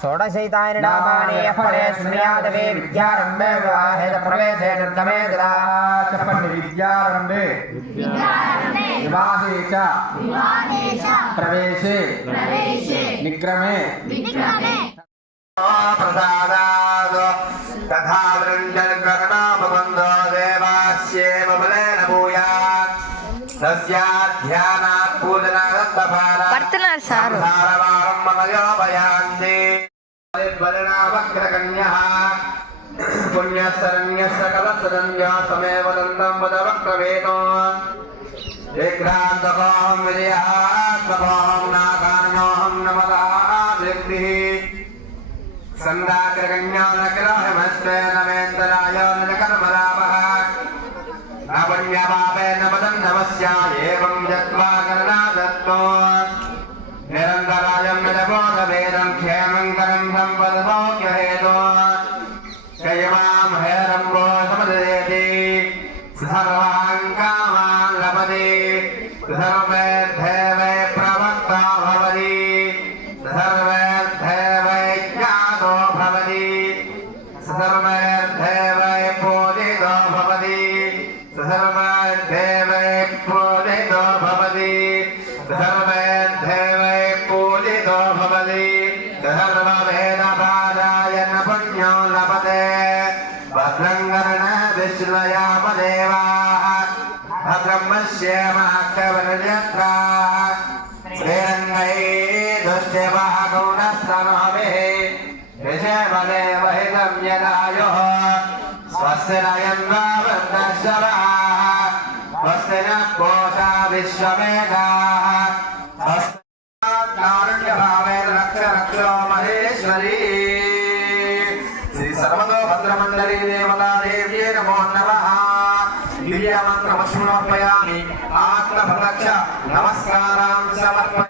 षोडशैतानि नामानि फले शृणुयादवे विद्यारम्भे विवाहे प्रवेशे निर्गमे तदा विद्यारम्भे विवाहे च प्रवेशे निक्रमे प्रसादात् तथा वृञ्जनकर्णापबन्धो देवास्येव बलेन भूयात् तस्याध्यानात् पूजनादत्तफलात् संसारवारं मनयोपयान्ति बलिनावक्रकन्यः पुण्यशरण्यस्य कलशरण्यः समेव दन्तं वदवक्रवेतो विक्रान्तकोऽहं विजयात्मकोऽहं नाकार्णोऽहं नमदादिभिः सन्दाक्रकन्यो न किलोहिमस्ते नमेन्द्राय न कर्मलाभः न पुण्यपापे न पदं नमस्या एवं जत्वा कर्णादत्तो निरन्तरायं निरबोधवेदं क्षेमं करं सम्पदभोग्यहेतो जयमां हेरम्भो समदयति सर्वान् कामान् लभते सर्वेद्धे वै प्रवक्ता भवति सर्वेद्धे वै ज्ञातो भवति सर्वेद्धे वै पूजितो भवति सर्वेद्धे वै पूजितो भवति सर्वेद्धे वै पूजितो भवति सर्ववेदपारायण पुण्यो लभते भद्रं कर्णविश्वयामदेवाः भद्रं पश्येमाक्षवनजत्राः श्रीरङ्गैः दुष्टिवः गौणस्तनोभिः विषयबलेव हितं यदायुः स्वस्ति न यन्वा वृद्धश्रवाः स्वस्ति न पूषा विश्ववेदाः स्वस्ति कारुण्यभावेन रक्ष रक्षो महेश्वरी श्री सर्वतोभद्रमण्डली देवता देव्ये नमो नमः दिव्यमन्त्रमश्रुणोपयामि आत्मप्रदक्ष नमस्कारां समर्पयामि।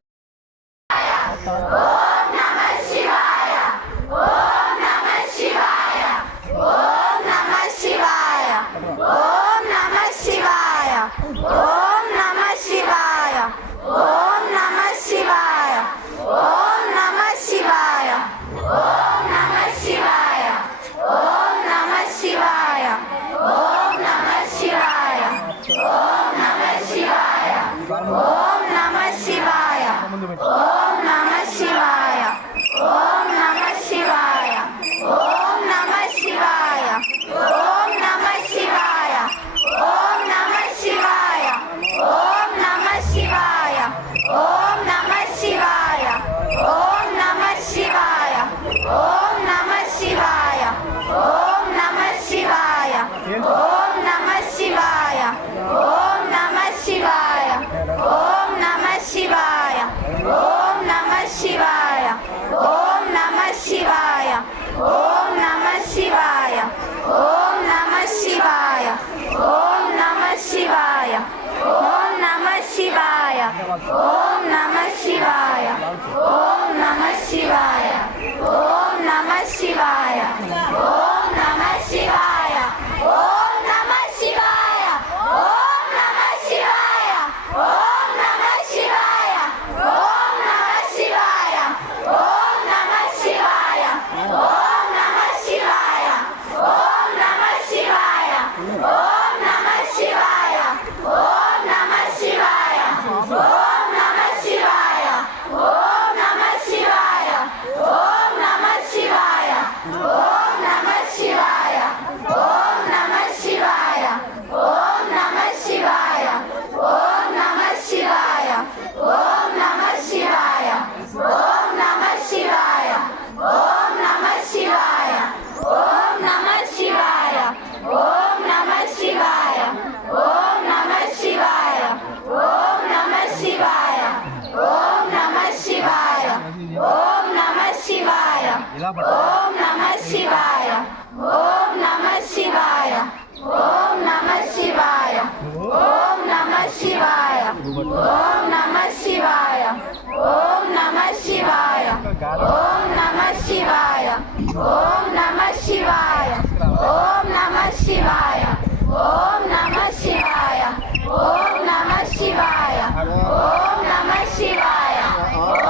Om Namah Shivaya.